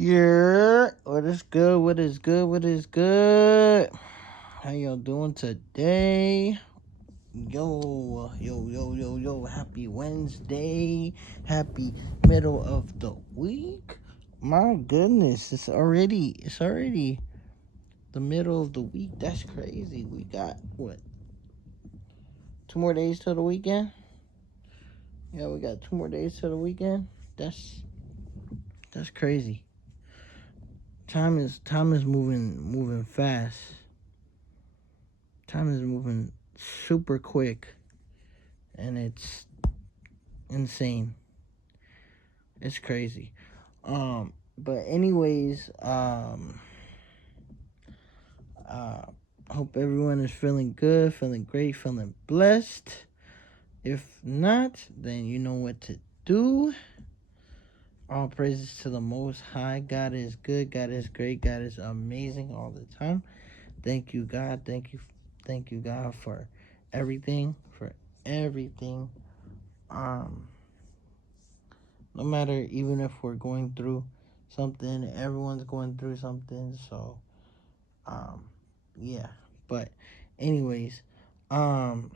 Yeah, what is good? What is good? What is good? How y'all doing today? Yo. Happy Wednesday. Happy middle of the week. My goodness, it's already the middle of the week. That's crazy. We got what? 2 more days till the weekend? Yeah, we got 2 more days till the weekend. That's crazy. Time is moving fast. Time is moving super quick, and it's insane. It's crazy. But anyways, uh hope everyone is feeling good, feeling great, feeling blessed. If not, then you know what to do. All praises to the Most High. God is good. God is great. God is amazing all the time. Thank you, God. Thank you, God, for everything. For everything. Um, no matter, even if we're going through something, everyone's going through something. So, um, yeah. But, anyways, um,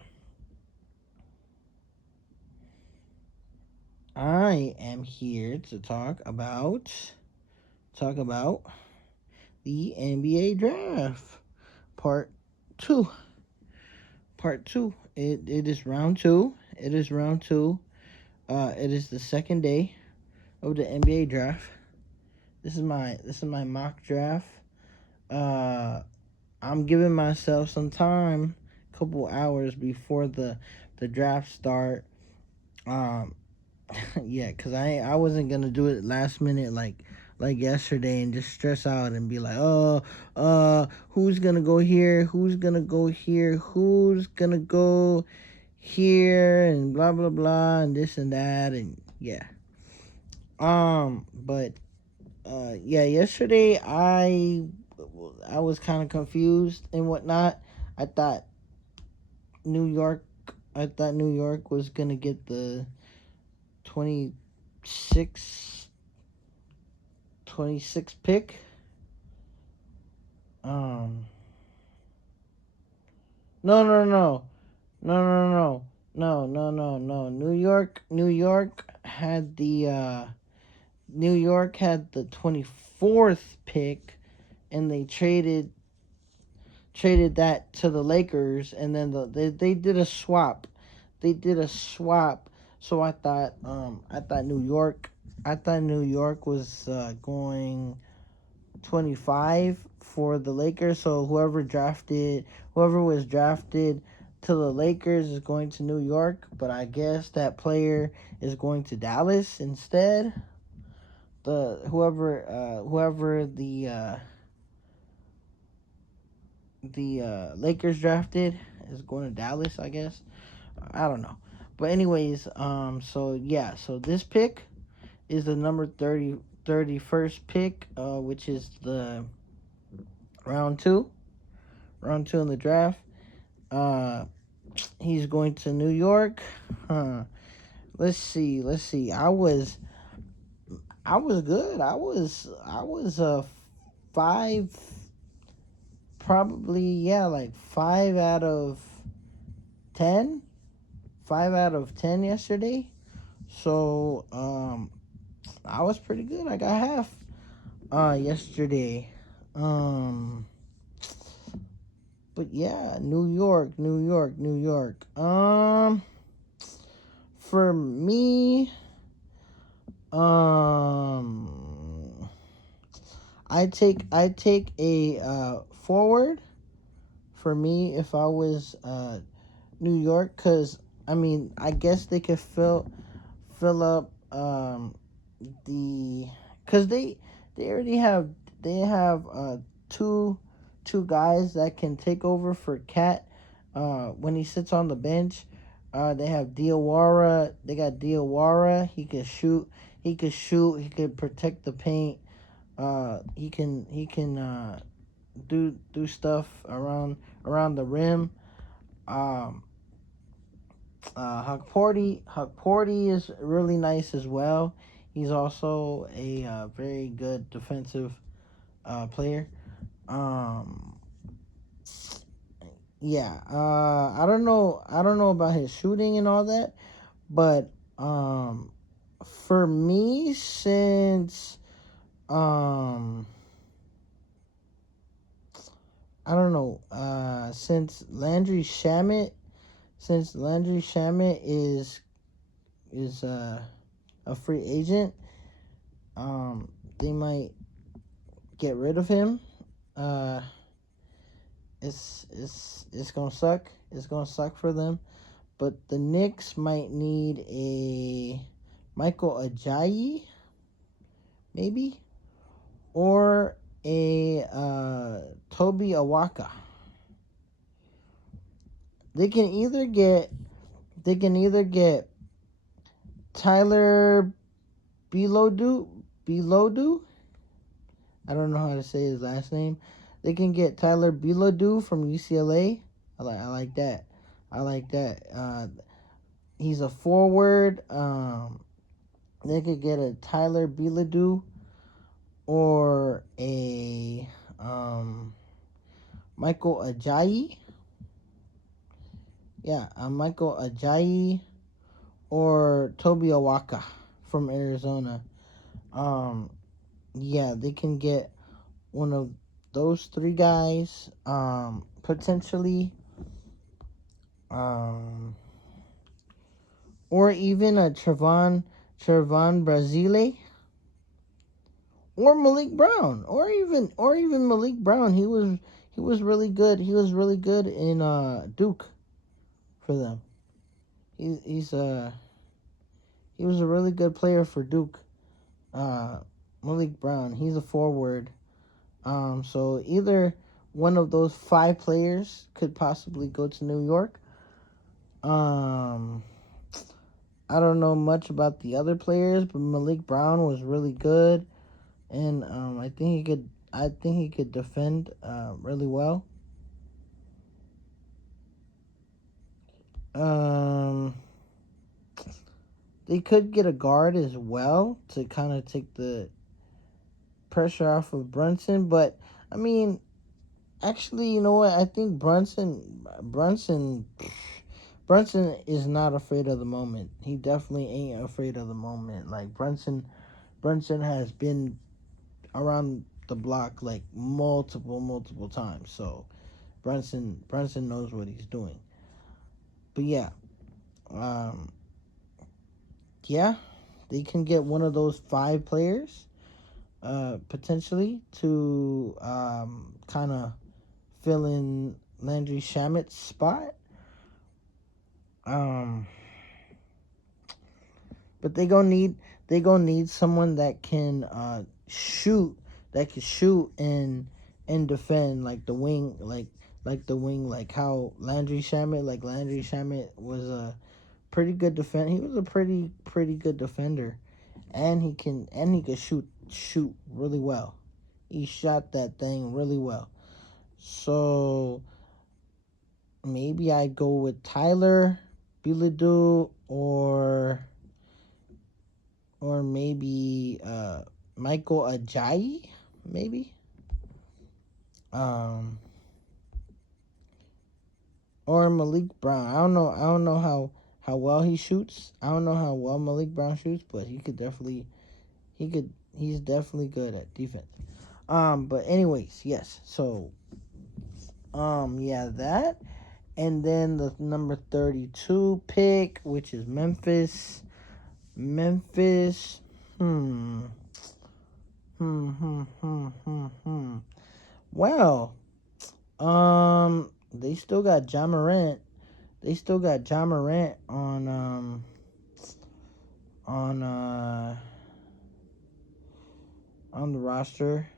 I am here to talk about the NBA draft part two. Part two. It is round two. It is round two. It is the second day of the NBA draft. This is my mock draft. Uh, I'm giving myself some time, a couple hours before the draft start. Um, yeah, cause I wasn't gonna do it last minute like yesterday and just stress out and be like, oh, who's gonna go here? Who's gonna go here? Who's gonna go here? And blah blah blah and this and that and yeah. But yeah, yesterday I was kind of confused and whatnot. I thought New York, I thought New York was gonna get the 26, 26 pick. Um, no, no, no, no, no, no, no. New York had the 24th pick, and they traded that to the Lakers, and then they did a swap. They did a swap. So I thought New York was going 25 for the Lakers. So whoever was drafted to the Lakers is going to New York, but I guess that player is going to Dallas instead. Whoever the Lakers drafted is going to Dallas, I guess. I don't know. But anyways, so yeah, so this pick is the number 31st pick, which is the round two, round two in the draft. Uh, he's going to New York. Huh. Let's see. I was good. I was five, probably, yeah, like 5 out of 10, 5 out of 10 yesterday. So I was pretty good. I got half yesterday. Um but yeah, New York. For me, um I take a forward for me if I was New York, cuz I mean, I guess they could fill up the cuz they already have two guys that can take over for Cat when he sits on the bench. They have Diawara. They got Diawara. He could protect the paint. He can do stuff around the rim. Um, Huck Porty is really nice as well. He's also a very good defensive player. Um, yeah. I don't know. I don't know about his shooting and all that, but for me, since um, I don't know. Since Landry Shamet is a free agent, they might get rid of him. Uh, it's gonna suck. It's gonna suck for them. But the Knicks might need a Michael Ajayi, maybe, or a Toby Awaka. They can either get Tyler Belodu. I don't know how to say his last name. They can get Tyler Belodu from UCLA. I like that. I like that. He's a forward. They could get a Tyler Belodu or a Michael Ajayi. Yeah, a Michael Ajayi or Toby Awaka from Arizona. Yeah, they can get one of those three guys. Potentially. Or even a Trevon Brazile or Malik Brown, or even Malik Brown. He was really good. He was really good in Duke for them. He was a really good player for Duke. Uh, Malik Brown. He's a forward. So either one of those five players could possibly go to New York. Um, I don't know much about the other players, but Malik Brown was really good, and I think he could. I think he could defend really well. Um, they could get a guard as well to kind of take the pressure off of Brunson, but I mean, actually, you know what? I think Brunson is not afraid of the moment. He definitely ain't afraid of the moment. Like Brunson has been around the block like multiple times. So Brunson knows what he's doing. But yeah, um, yeah, they can get one of those five players, potentially to kind of fill in Landry Shamit's spot. Um, but they gonna need someone that can shoot, and defend like the wing, like how Landry Shamet was a pretty good defend. He was a pretty good defender, and he could shoot really well. He shot that thing really well. So maybe I go with Tyler Biladu or maybe Michael Ajayi, maybe. Um, or Malik Brown. I don't know. I don't know how well he shoots. I don't know how well Malik Brown shoots, but he's definitely good at defense. But anyways, yes. So yeah, that, and then the number 32 pick, which is Memphis. Memphis. Hmm. Hmm. Hmm. Hmm. Hmm. Hmm. Well, they still got Ja Morant. They still got Ja Morant on uh on the roster,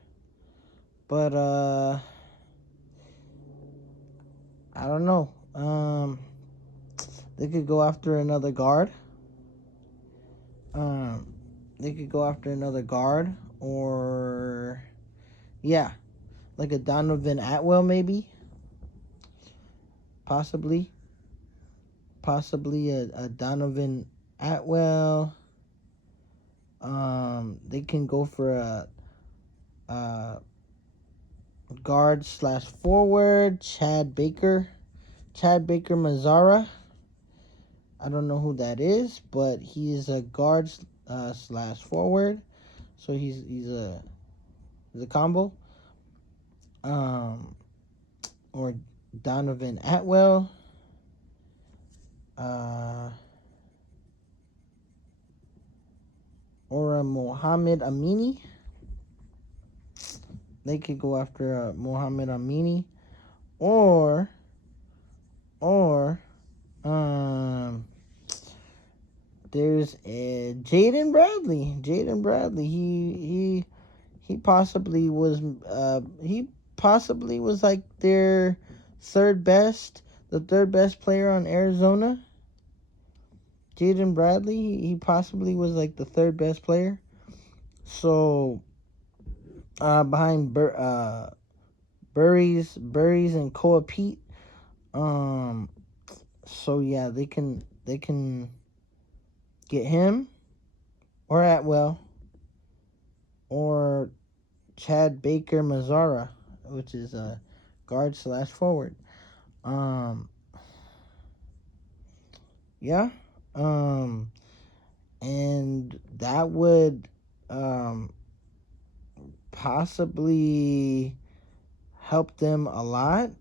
but I don't know. They could go after another guard. Um, they could go after another guard, or yeah, like a Donovan Atwell, maybe, possibly, possibly a Donovan Atwell. They can go for a guard slash forward, Chad Baker Mazara. I don't know who that is, but he is a guard slash forward, so he's a combo. Or Donovan Atwell. Or a Mohamed Amini. They could go after Mohamed Amini, or there's Jaden Bradley. He possibly was like their the third best player on Arizona. Jaden Bradley, he possibly was like the third best player. So behind Burries and Koa Pete. So yeah, they can get him or Atwell or Chad Baker Mazara, which is a guard slash forward. Yeah. And that would possibly help them a lot.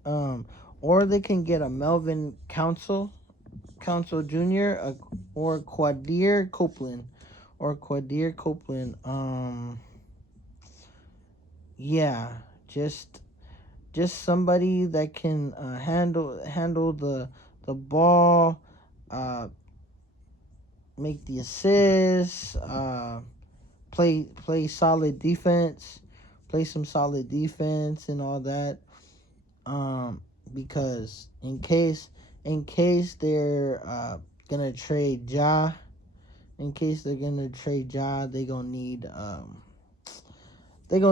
Or they can get a Melvin Council Jr. Or Quadir Copeland. Yeah, just somebody that can handle the ball, make the assists, play solid defense, play some solid defense and all that. Because in case they're gonna trade Ja, they gonna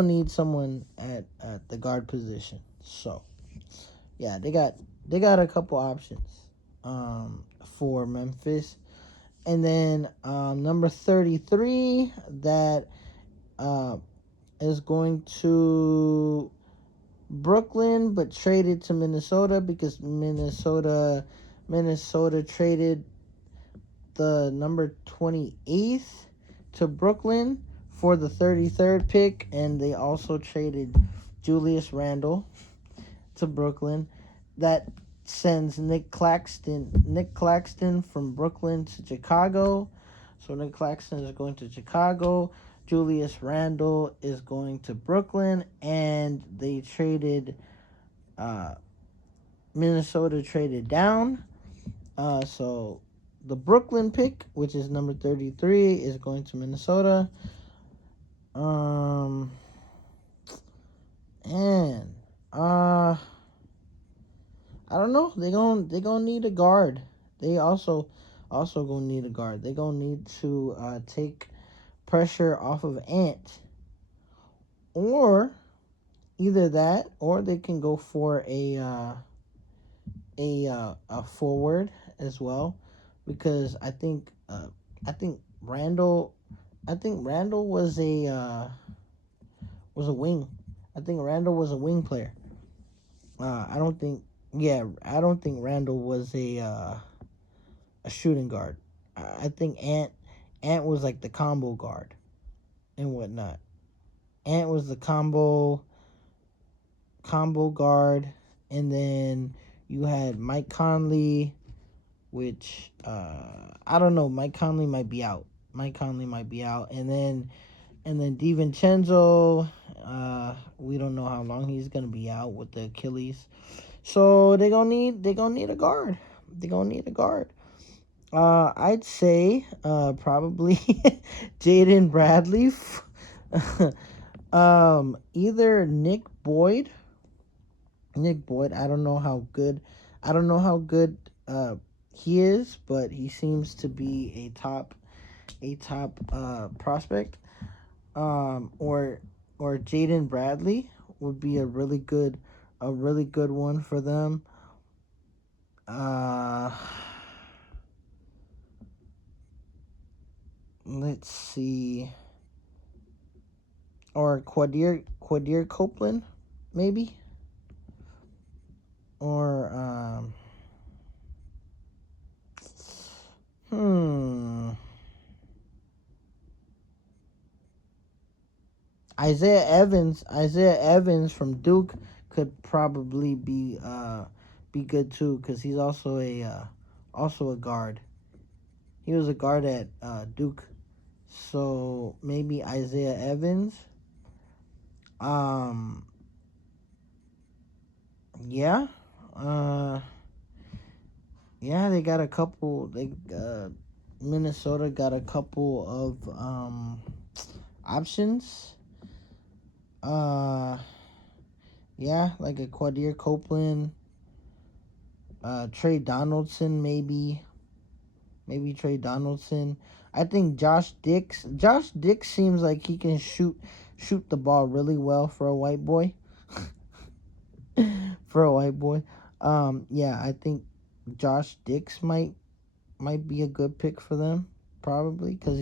need someone at the guard position. So yeah, they got a couple options for Memphis. And then number 33 that is going to Brooklyn, but traded to Minnesota because Minnesota traded the number 28th to Brooklyn for the 33rd pick, and they also traded Julius Randle to Brooklyn. That sends Nick Claxton from Brooklyn to Chicago. So Nick Claxton is going to Chicago. Julius Randle is going to Brooklyn, and they traded Minnesota traded down. So the Brooklyn pick, which is number 33, is going to Minnesota. And I don't know. They gonna need a guard. They also gonna need a guard. They gonna need to take pressure off of Ant, or either that, or they can go for a forward as well, because I think Randall was a wing. I think Randall was a wing player. I don't think Randall was a shooting guard. I think Ant was like the combo guard and whatnot. Ant was the combo guard, and then you had Mike Conley, which I don't know. Mike Conley might be out. And then DiVincenzo, we don't know how long he's gonna be out with the Achilles. So they're gonna need a guard. I'd say probably Jaden Bradley. Either Nick Boyd. I don't know how good he is, but he seems to be a top prospect. Or Jaden Bradley would be a really good one for them. Let's see. or Quadir Copeland, maybe, or Isaiah Evans from Duke could probably be good too, because he's also a guard. He was a guard at Duke, so maybe Isaiah Evans. Um, yeah, yeah, they got a couple. Minnesota got a couple of options. Yeah, like a Quadir Copeland, Trey Donaldson, maybe Trey Donaldson. I think Josh Dix. Josh Dix seems like he can shoot the ball really well for a white boy. For a white boy. Yeah, I think Josh Dix might be a good pick for them, probably, because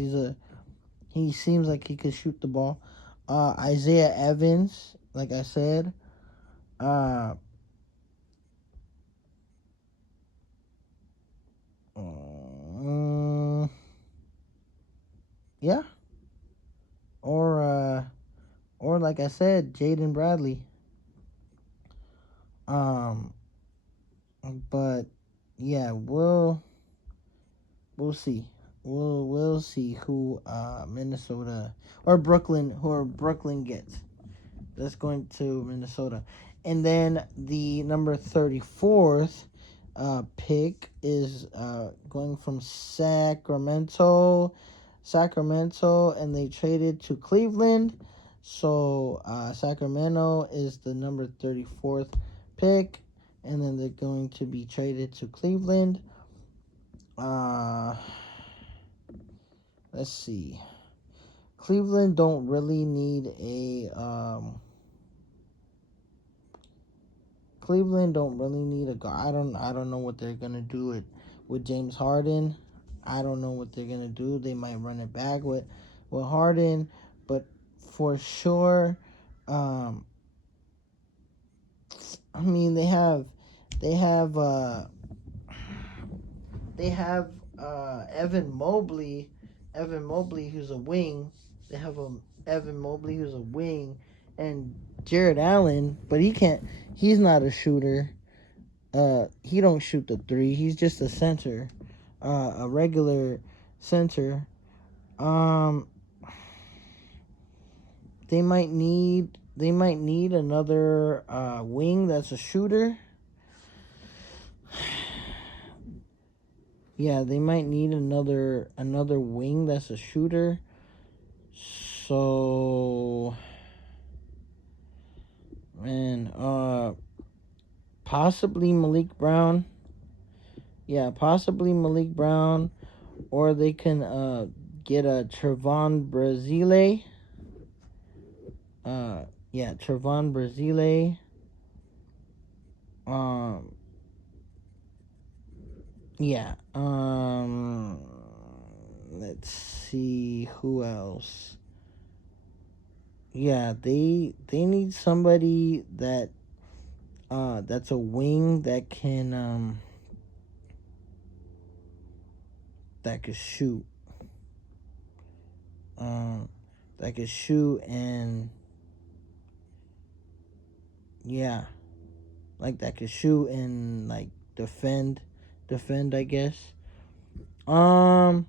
he seems like he could shoot the ball. Isaiah Evans, like I said. Uh, yeah, or like I said, Jaden Bradley. Um, but yeah, we'll see. We'll see who Minnesota or Brooklyn gets. That's going to Minnesota. And then the number 34th pick is going from Sacramento, and they traded to Cleveland. So Sacramento is the number 34th pick, and then they're going to be traded to Cleveland. Let's see. Cleveland don't really need a guard. I don't know what they're gonna do with James Harden. I don't know what they're gonna do. They might run it back with Harden, but for sure, I mean they have they have Evan Mobley, who's a wing. They have Evan Mobley who's a wing, and Jared Allen, but he's not a shooter. He don't shoot the three. He's just a center, a regular center. Um, they might need another wing that's a shooter. Yeah, they might need another wing that's a shooter. So, man, possibly Malik Brown. Yeah, possibly Malik Brown, or they can get a Trevon Brazile. Yeah, Trevon Brazile. Yeah. Let's see who else. Yeah, they need somebody that's a wing that can that could shoot. That could shoot and yeah, like that could shoot and like defend, I guess. I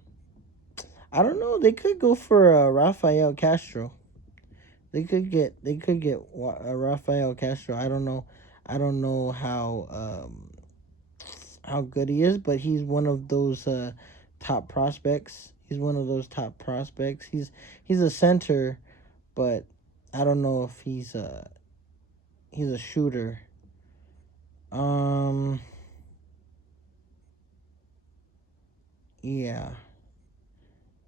don't know. They could go for Rafael Castro. They could get Rafael Castro. I don't know. I don't know how good he is, but he's one of those top prospects. He's one of those top prospects. He's a center, but I don't know if he's a shooter. Yeah.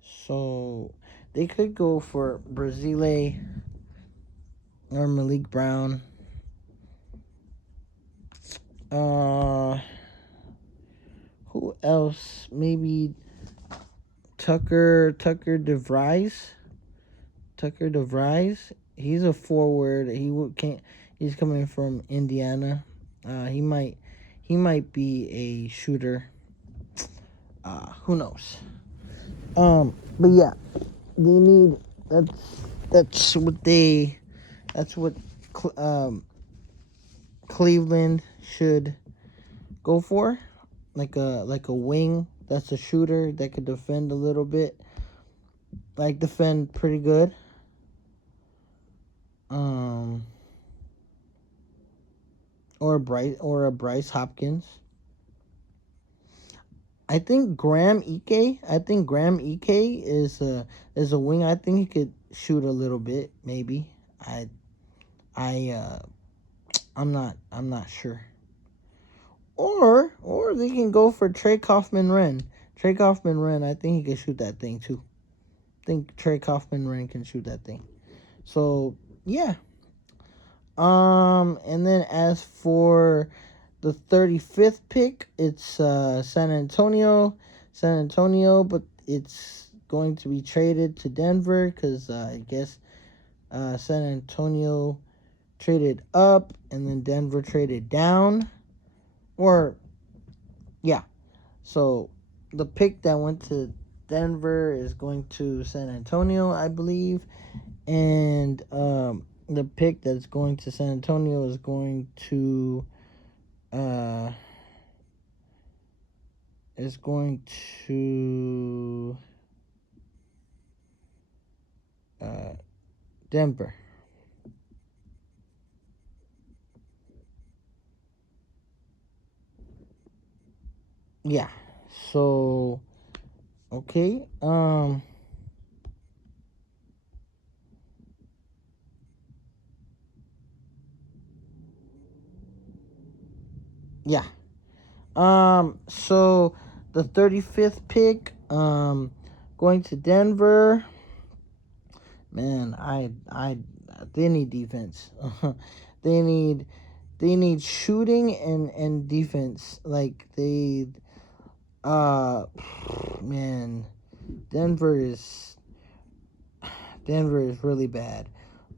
So they could go for Brazile or Malik Brown. Who else? Maybe Tucker DeVries. He's a forward. Can't. He's coming from Indiana. He might be a shooter. Who knows? But yeah, they need. That's what they. That's what Cleveland should go for, like a wing that's a shooter that could defend a little bit, like defend pretty good. Or a Bryce Hopkins. I think Graham Ike. I think Graham Ike is a wing. I think he could shoot a little bit, maybe. I I'm not sure. Or they can go for Trey Kaufman-Renn. Trey Kaufman-Renn, I think he can shoot that thing too. I think Trey Kaufman-Renn can shoot that thing. So yeah. And then as for the 35th pick, it's San Antonio. San Antonio, but it's going to be traded to Denver because I guess San Antonio traded up and then Denver traded down. Or, yeah. So the pick that went to Denver is going to San Antonio, I believe. And the pick that's going to San Antonio is going to Denver. Yeah. So okay. Yeah. So the 35th pick going to Denver. Man, they need defense. They need shooting and defense. Like uh man, Denver is Denver is really bad.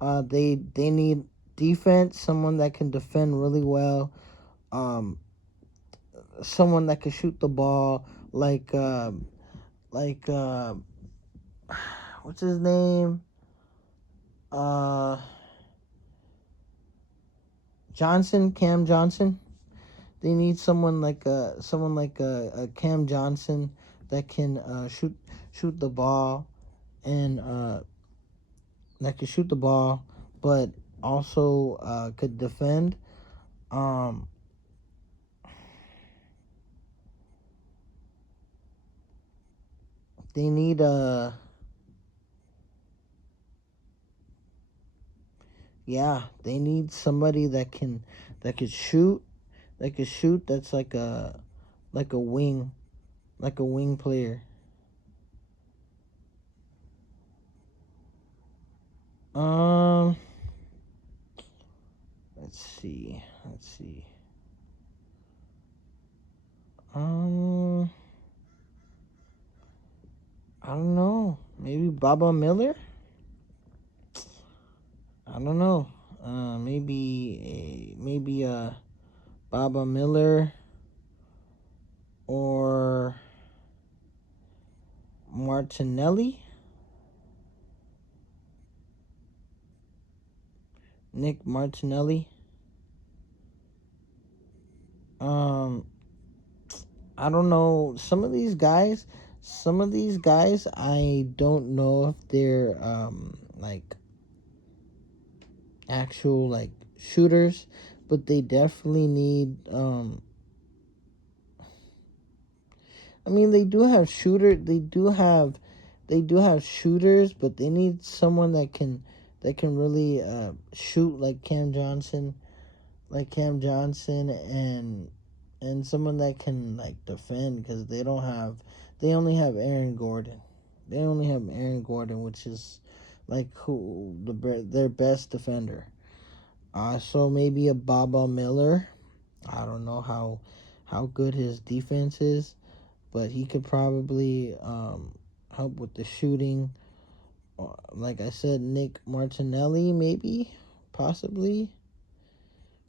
They need defense, someone that can defend really well. Someone that can shoot the ball like what's his name? Uh Cam Johnson. They need someone like a Cam Johnson that can shoot the ball and that could shoot the ball, but also could defend. Um, they need they need somebody that could shoot, that's like a wing, player. Um, let's see. Um, I don't know. Maybe Baba Miller. I don't know. Maybe Baba Miller or Martinelli. Nick Martinelli. Um, I don't know. Some of these guys, I don't know if they're like actual like shooters, but they definitely need I mean, they do have shooters, but they need someone that can really shoot like Cam Johnson, and someone that can like defend, because they only have Aaron Gordon. They only have Aaron Gordon, which is like their best defender. So maybe a Baba Miller. I don't know how good his defense is, but he could probably help with the shooting. like I said, Nick Martinelli, maybe, possibly,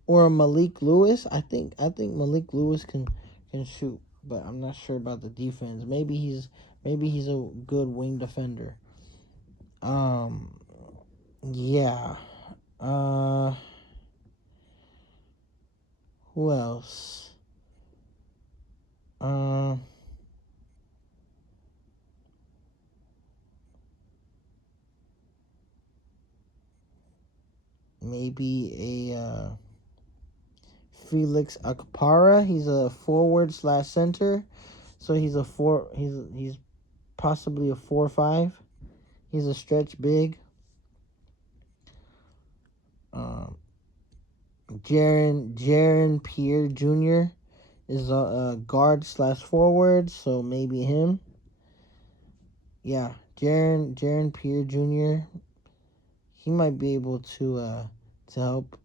or Malik Lewis. I think Malik Lewis can shoot, but I'm not sure about the defense. Maybe he's a good wing defender. Um, yeah. Uh, who else? Uh, maybe a Felix Akpara. He's a forward slash center, so he's a four. He's possibly a 4-5. He's a stretch big. Um, Jaron Pierre Jr. is a guard slash forward, so maybe him. Yeah, Jaron Pierre Jr. He might be able to help.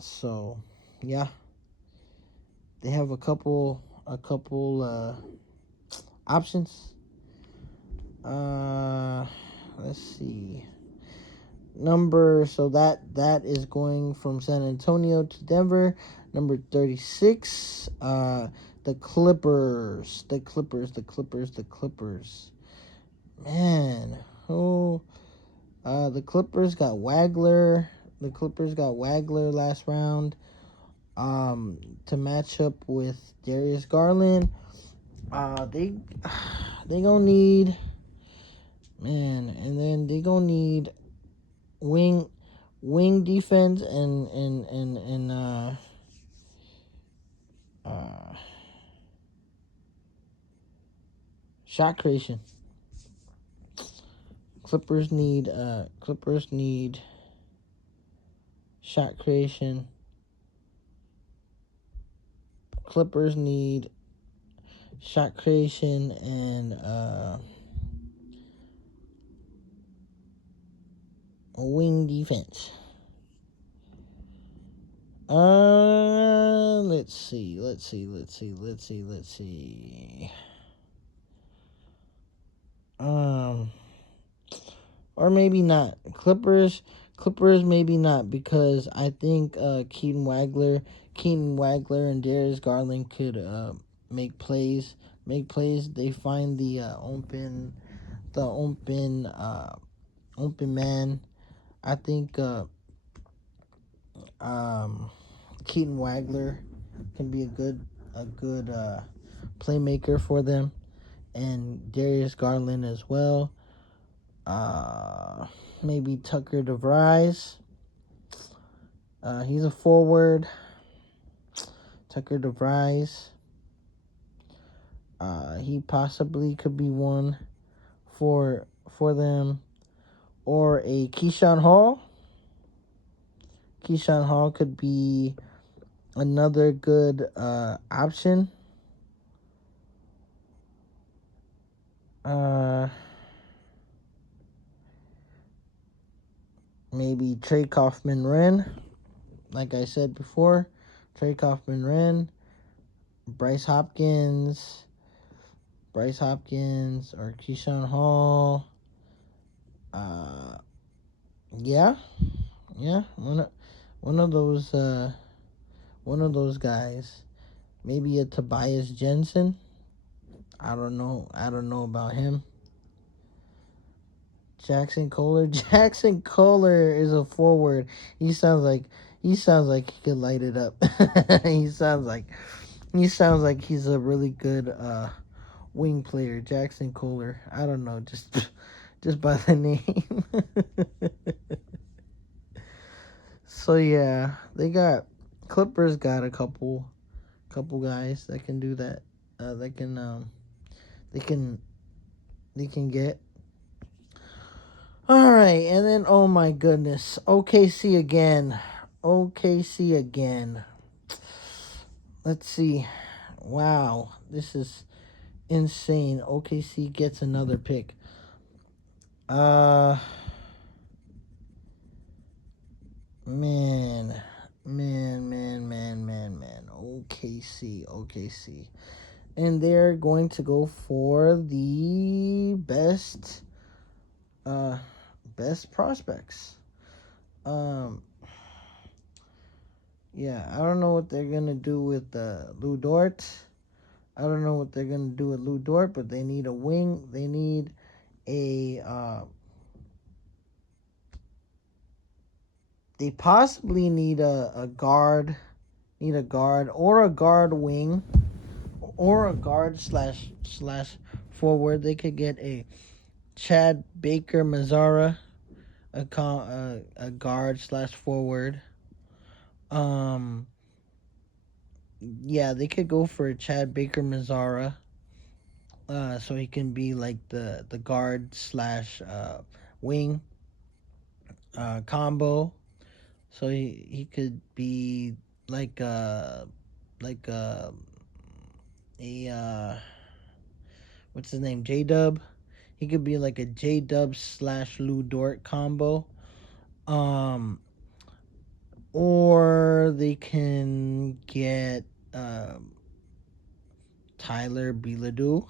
So yeah, they have a couple options. Let's see. So that is going from San Antonio to Denver. Number 36, the Clippers. Man, who the Clippers got Wagler. The Clippers got Wagler last round. To match up with Darius Garland. They gonna need, man, and then they gonna need wing defense and shot creation. Clippers need shot creation. Clippers need shot creation and wing defense. Let's see. Or maybe not. Clippers maybe not, because I think Keaton Wagler and Darius Garland could make plays. They find the open man. I think Keaton Wagler can be a good playmaker for them, and Darius Garland as well. Maybe Tucker DeVries. He's a forward. Tucker DeVries. He possibly could be one for them, or a Keyshawn Hall. Keyshawn Hall could be another good option. Maybe Trey Kaufman-Renn. Like I said before, Trey Kaufman-Renn, Bryce Hopkins, or Keyshawn Hall. Yeah, one of those guys. Maybe a Tobias Jensen. I don't know about him. Jackson Kohler. Jackson Kohler is a forward. He sounds like he could light it up. he sounds like he's a really good wing player. Jackson Kohler. I don't know, just by the name. So yeah, Clippers got a couple guys that can do that. They can get. All right, and then oh my goodness, OKC again. Let's see. Wow, this is insane. OKC gets another pick. Man. OKC. And they're going to go for the best best prospects. Um, yeah, I don't know what they're gonna do with Lou Dort. I don't know what they're gonna do with Lou Dort, but they need a wing. They need a. They possibly need a guard. Need a guard or a guard wing or a guard slash forward. They could get a Chad Baker Mazzara, a guard slash forward. Um, yeah, they could go for a Chad Baker Mazzara. So he can be like the guard slash wing combo. So he could be like like a what's his name, J Dub. He could be like a J Dub slash Lou Dort combo. Um, or they can get Tyler Bilodeau.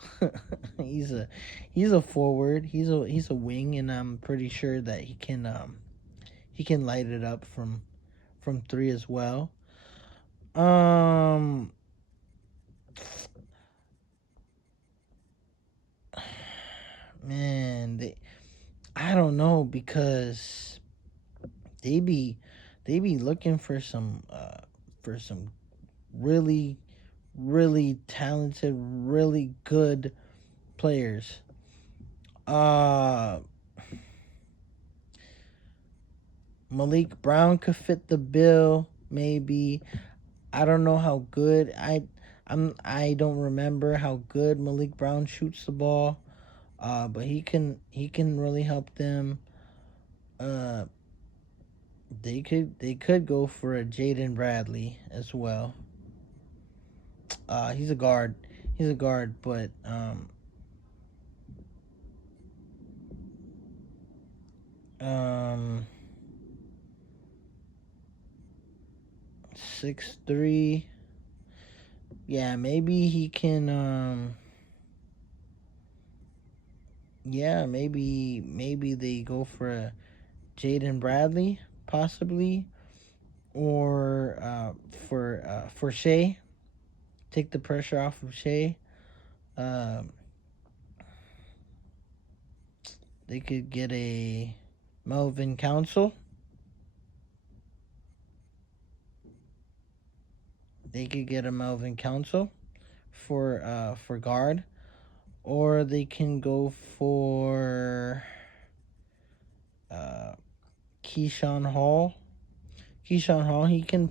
he's a forward. He's a wing, and I'm pretty sure that he can light it up from three as well. Um, man, I don't know because they be they be looking for some really really talented, really good players. Uh Malik Brown could fit the bill, maybe. I don't know how good I don't remember how good Malik Brown shoots the ball. But he can really help them. Uh they could go for a Jaden Bradley as well. He's a guard. He's a guard, but um 6'3". Yeah, maybe he can yeah, maybe they go for a Jaden Bradley possibly, or for Shea, take the pressure off of Shea. Um they could get a Melvin Council. They could get a Melvin Council for guard, or they can go for uh Keyshawn Hall. Keyshawn Hall, he can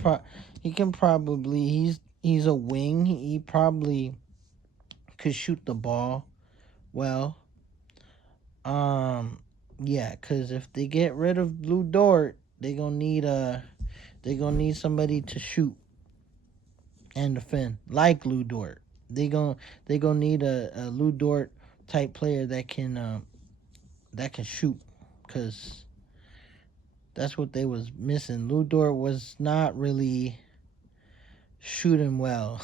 probably he's a wing. He probably could shoot the ball well. Um yeah, cuz if they get rid of Blue Dort, they going to need somebody to shoot and defend like Lou Dort. They going to need a Lou Dort type player that can shoot, cuz that's what they was missing. Lou Dort was not really shooting well.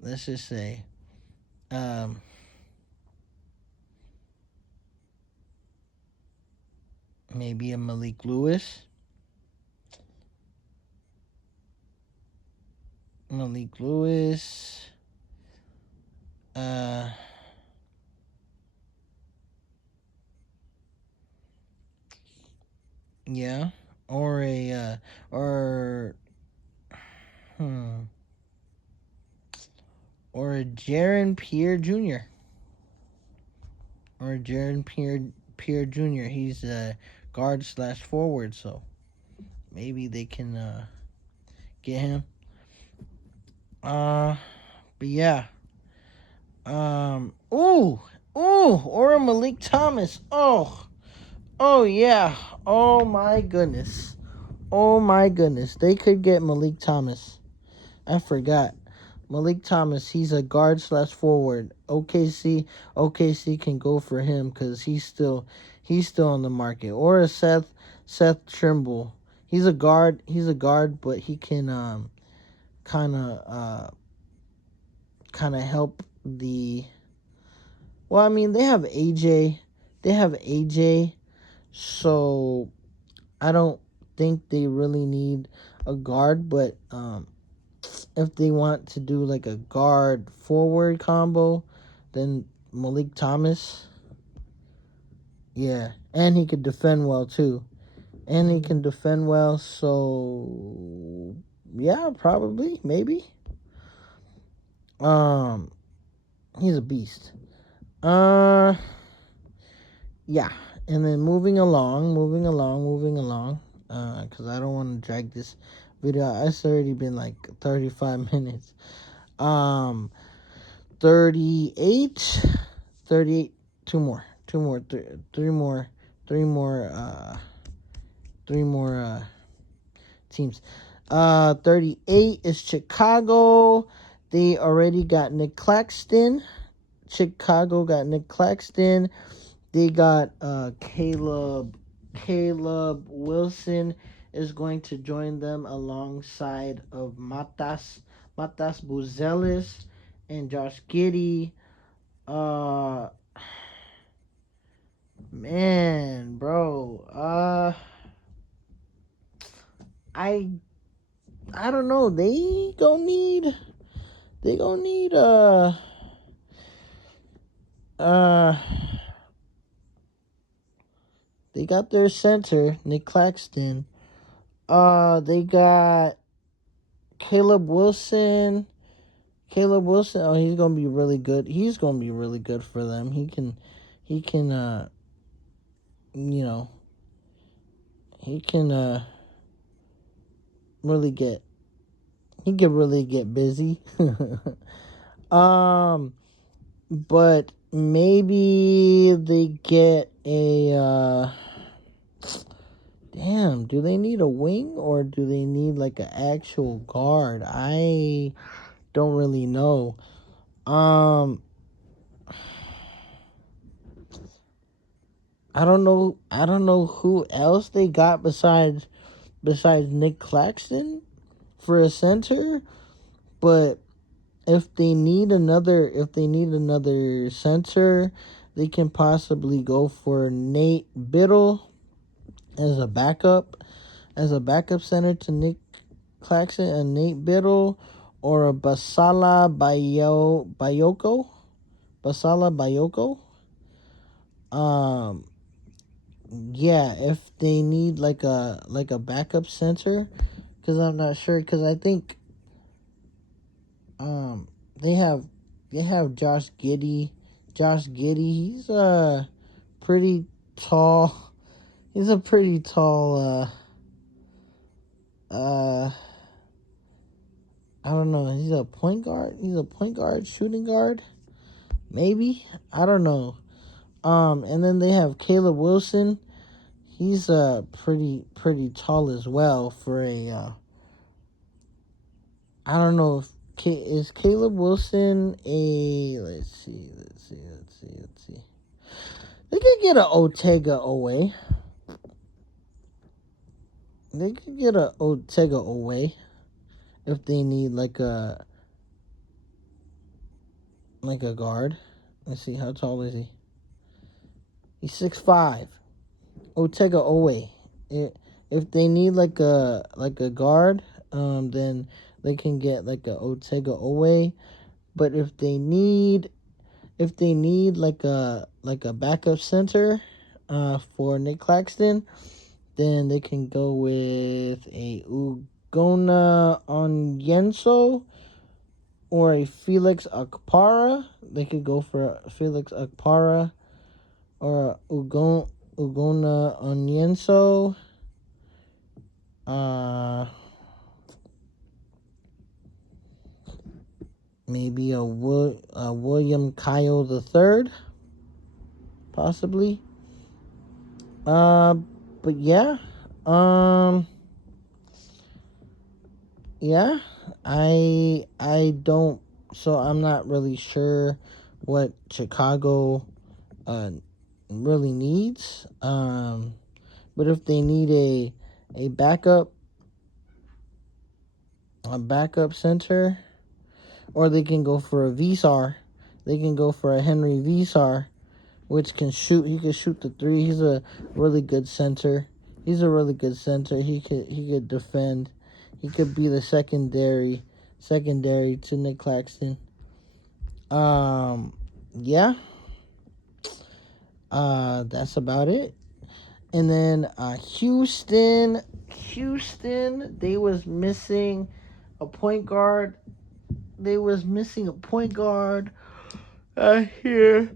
Let's just say, um, maybe a Malik Lewis. Malik Lewis. Uh, yeah, or a or hmm, or a Jaron Pierre Jr. or Jaron Pierre Jr. He's a guard slash forward, so maybe they can get him. Uh, but yeah. Ooh, or a Malik Thomas. Oh yeah. Oh my goodness. Oh my goodness. They could get Malik Thomas. I forgot. Malik Thomas, he's a guard slash forward. OKC can go for him because he's still on the market. Or a Seth Trimble. He's a guard, but he can kind of help the. Well, I mean, they have they have AJ, so I don't think they really need a guard. But if they want to do like a guard forward combo, then Malik Thomas, yeah, and he could defend well too, and he can defend well. So yeah, probably, maybe. Um, he's a beast. Uh, yeah, and then moving along. Because I don't want to drag this video out. It's already been like 35 minutes. Um, 38, 38. Three more, three more, three more teams. 38 is Chicago. They already got Nick Claxton. Chicago got Nick Claxton. They got Caleb Wilson is going to join them alongside of Matas Buzelis and Josh Giddey. Man, bro. I don't know. They gonna need uh they got their center, Nick Claxton. They got Caleb Wilson. Oh, he's gonna be really good. He's gonna be really good for them. He can you know, he can really get he can really get busy. But maybe they get a damn, do they need a wing or do they need like an actual guard? I don't really know. I don't know who else they got besides Nick Claxton for a center, but if they need another center, they can possibly go for Nate Biddle as a backup center to Nick Claxton and Nate Biddle, or a Basala Bayoko. Yeah, if they need like a backup center, because I'm not sure, because I think they have Josh Giddey. He's pretty tall. He's a pretty tall I don't know. He's a point guard. Shooting guard, maybe. I don't know. And then they have Caleb Wilson. He's pretty tall as well for a I don't know if is Caleb Wilson a let's see. They could get a Otega away. If they need like a guard. Let's see, how tall is he? He's 6'5". Otega Owe. If they need like a guard, then they can get like a Otega Owe. But if they need like a backup center, for Nick Claxton, then they can go with a Ugonna Onyenso or a Felix Akpara. They could go for Felix Akpara or Ugonna Onyenso. Maybe a William Kyle the third, possibly. But yeah, yeah, I don't. So I'm not really sure what Chicago really needs. But if they need a backup center, or they can go for a Vesar. They can go for a Henry Vesar which can shoot. He can shoot the three. He's a really good center. He's a really good center. He could defend. He could be the secondary to Nick Claxton. Yeah. That's about it. And then Houston, they was missing a point guard. Here.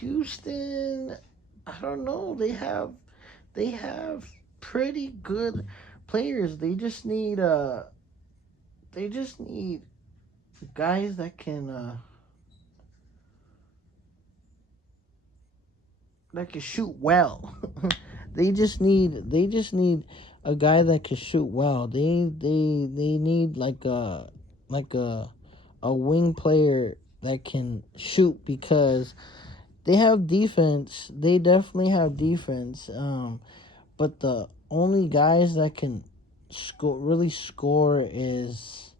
Houston, I don't know. They have pretty good players. They just need guys that can shoot well. they just need a guy that can shoot well. They need like a wing player that can shoot, because they have defense. They definitely have defense. But the only guys that can score is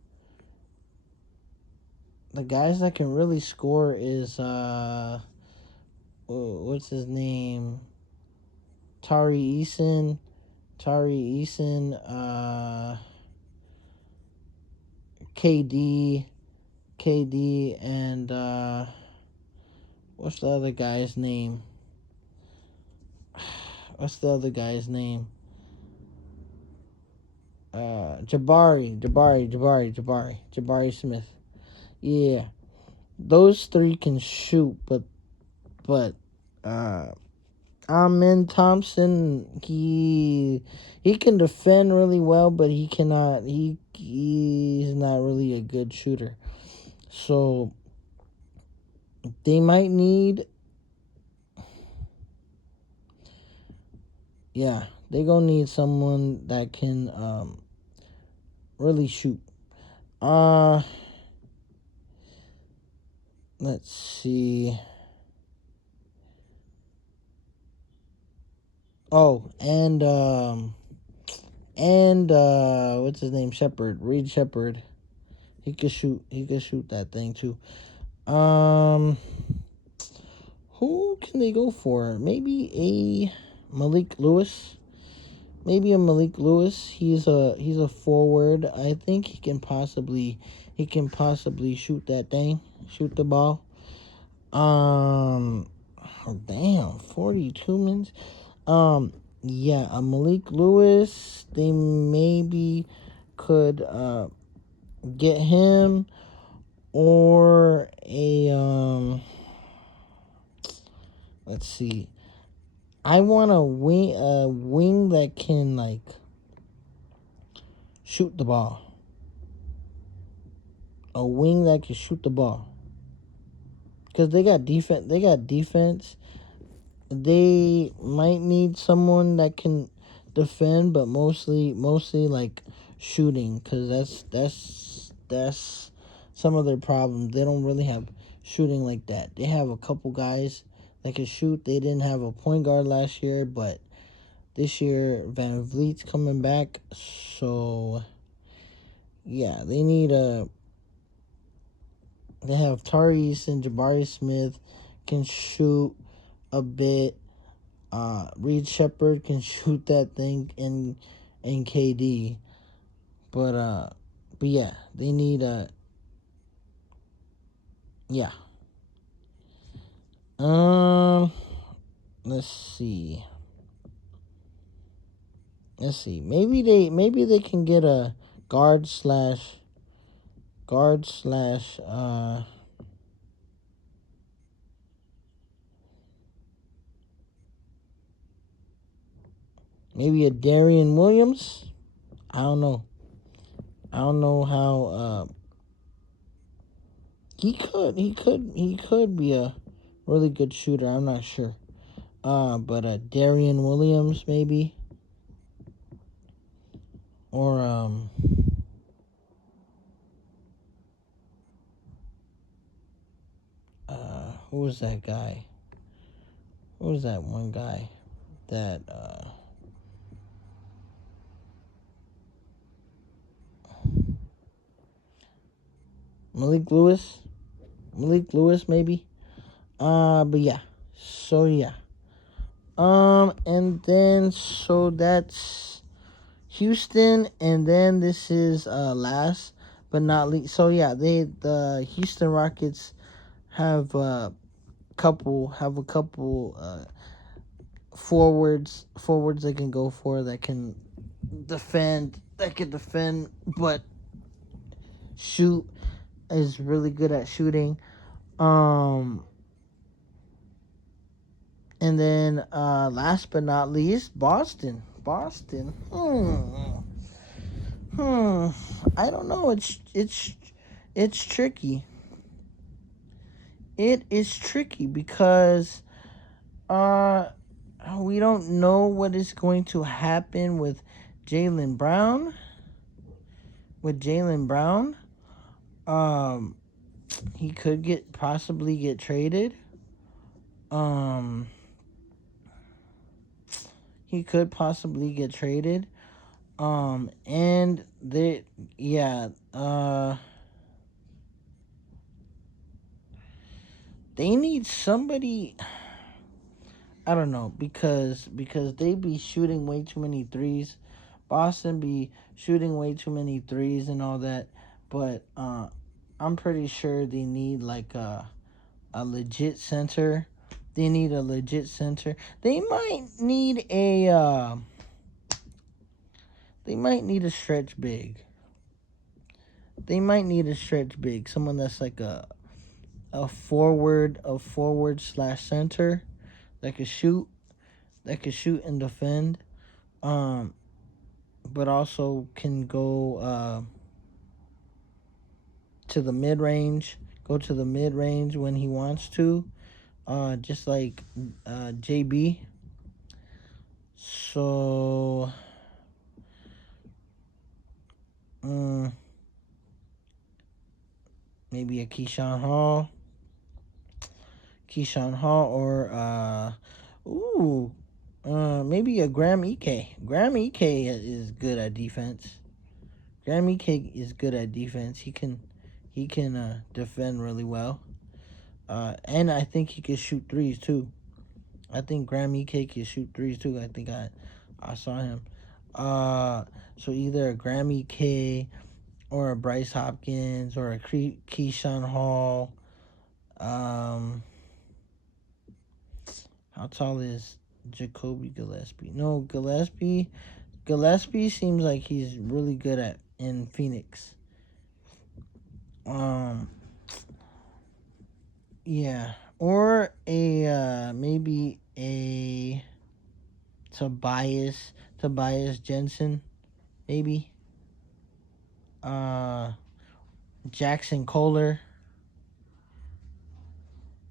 the guys that can really score is what's his name? Tari Eason, KD, and what's the other guy's name? Jabari Smith. Yeah, those three can shoot, but Amen Thompson, he can defend really well, but he's not really a good shooter. So they might need, they gonna need someone that can really shoot. Let's see. Oh, and what's his name? Reed Shepard. He could shoot that thing too. Who can they go for? Maybe a Malik Lewis. He's a forward. I think he can possibly shoot that thing, shoot the ball. Damn, 42 minutes. Yeah, a Malik Lewis. They maybe could get him, or a let's see. I want a wing that can like shoot the ball. A wing that can shoot the ball. Because they got defense. They might need someone that can defend, but mostly like shooting, because that's some of their problems. They don't really have shooting like that. They have a couple guys that can shoot. They didn't have a point guard last year, but this year Van Vliet's coming back, so yeah, they have Tyrese and Jabari Smith can shoot a bit. Reed Shepard can shoot that thing, and KD. But yeah, they need yeah. Let's see. Maybe they can get a guard slash maybe a Darian Williams. I don't know how he could be a really good shooter. I'm not sure. But Darian Williams maybe, or who was that guy? Who was that one guy that Malik Lewis maybe. But yeah. So yeah. And then so that's Houston, and then this is last but not least. So yeah, the Houston Rockets have have a couple forwards they can go for that can defend but shoot is really good at shooting. Um and then last but not least, Boston. Hmm. I don't know. It's tricky. It is tricky because uh we don't know what is going to happen with Jaylen Brown. With Jaylen Brown, um, he could possibly get traded. Um, he could possibly get traded. And yeah, they need somebody. I don't know because they be shooting way too many threes. Boston be shooting way too many threes and all that, but I'm pretty sure they need like a legit center. They need a legit center. They might need a stretch big. They might need a stretch big. Someone that's like a forward slash center that could shoot and defend. Um, but also can go to the mid range. Go to the mid range when he wants to. Just like JB. So, maybe a Keyshawn Hall, or maybe a Graham Ike. Graham Ike is good at defense. Graham Ike is good at defense. He can defend really well. And I think he can shoot threes too. I think Graham Ike can shoot threes too. I think I saw him. So either a Graham Ike or a Bryce Hopkins or a Keyshawn Hall. How tall is Jacoby Gillespie? No, Gillespie seems like he's really good at in Phoenix. Yeah, or a maybe a Tobias Jensen, maybe. Uh, Jackson Kohler.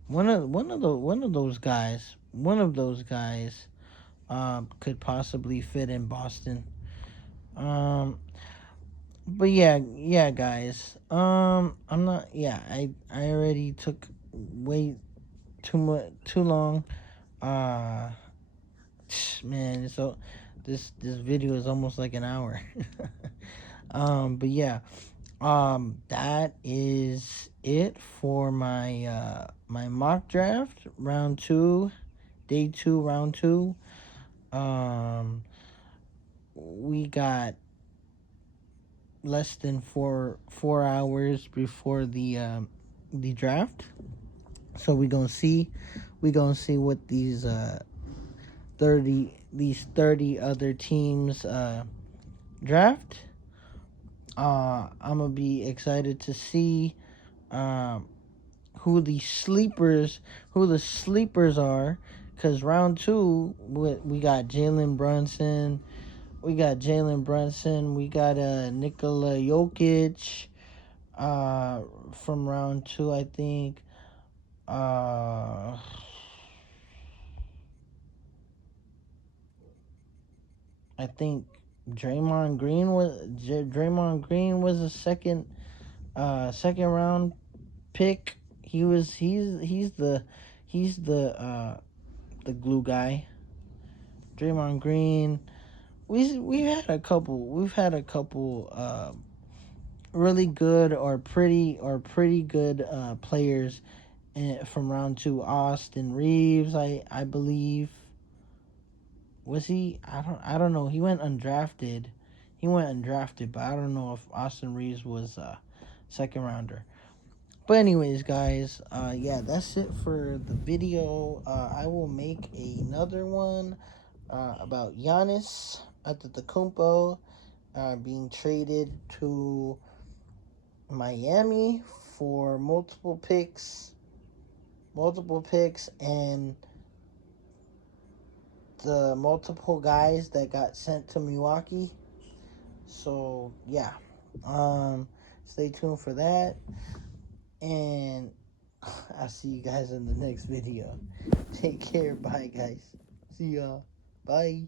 One of those guys. One of those guys. Could possibly fit in Boston. Um, but yeah, guys. I'm not. Yeah, I already took way too long. Uh, man, so this video is almost like an hour. But yeah, that is it for my mock draft round 2, day 2, round 2. We got less than 4 hours before the draft, so we gonna see what these 30 other teams draft. I'm gonna be excited to see who the sleepers are, because round 2 we got Jalen Brunson. We got Nikola Jokic from round 2, I think. I think Draymond Green was a second round pick. He's the glue guy. Draymond Green. We've had a couple really good or pretty good players And from round 2, Austin Reeves, I believe. Was he? I don't know. He went undrafted. But I don't know if Austin Reeves was a second rounder. But anyways, guys, yeah, that's it for the video. I will make another one about Giannis Antetokounmpo being traded to Miami for multiple picks, and the multiple guys that got sent to Milwaukee. So yeah, stay tuned for that, and I'll see you guys in the next video. Take care, bye guys. See y'all. Bye.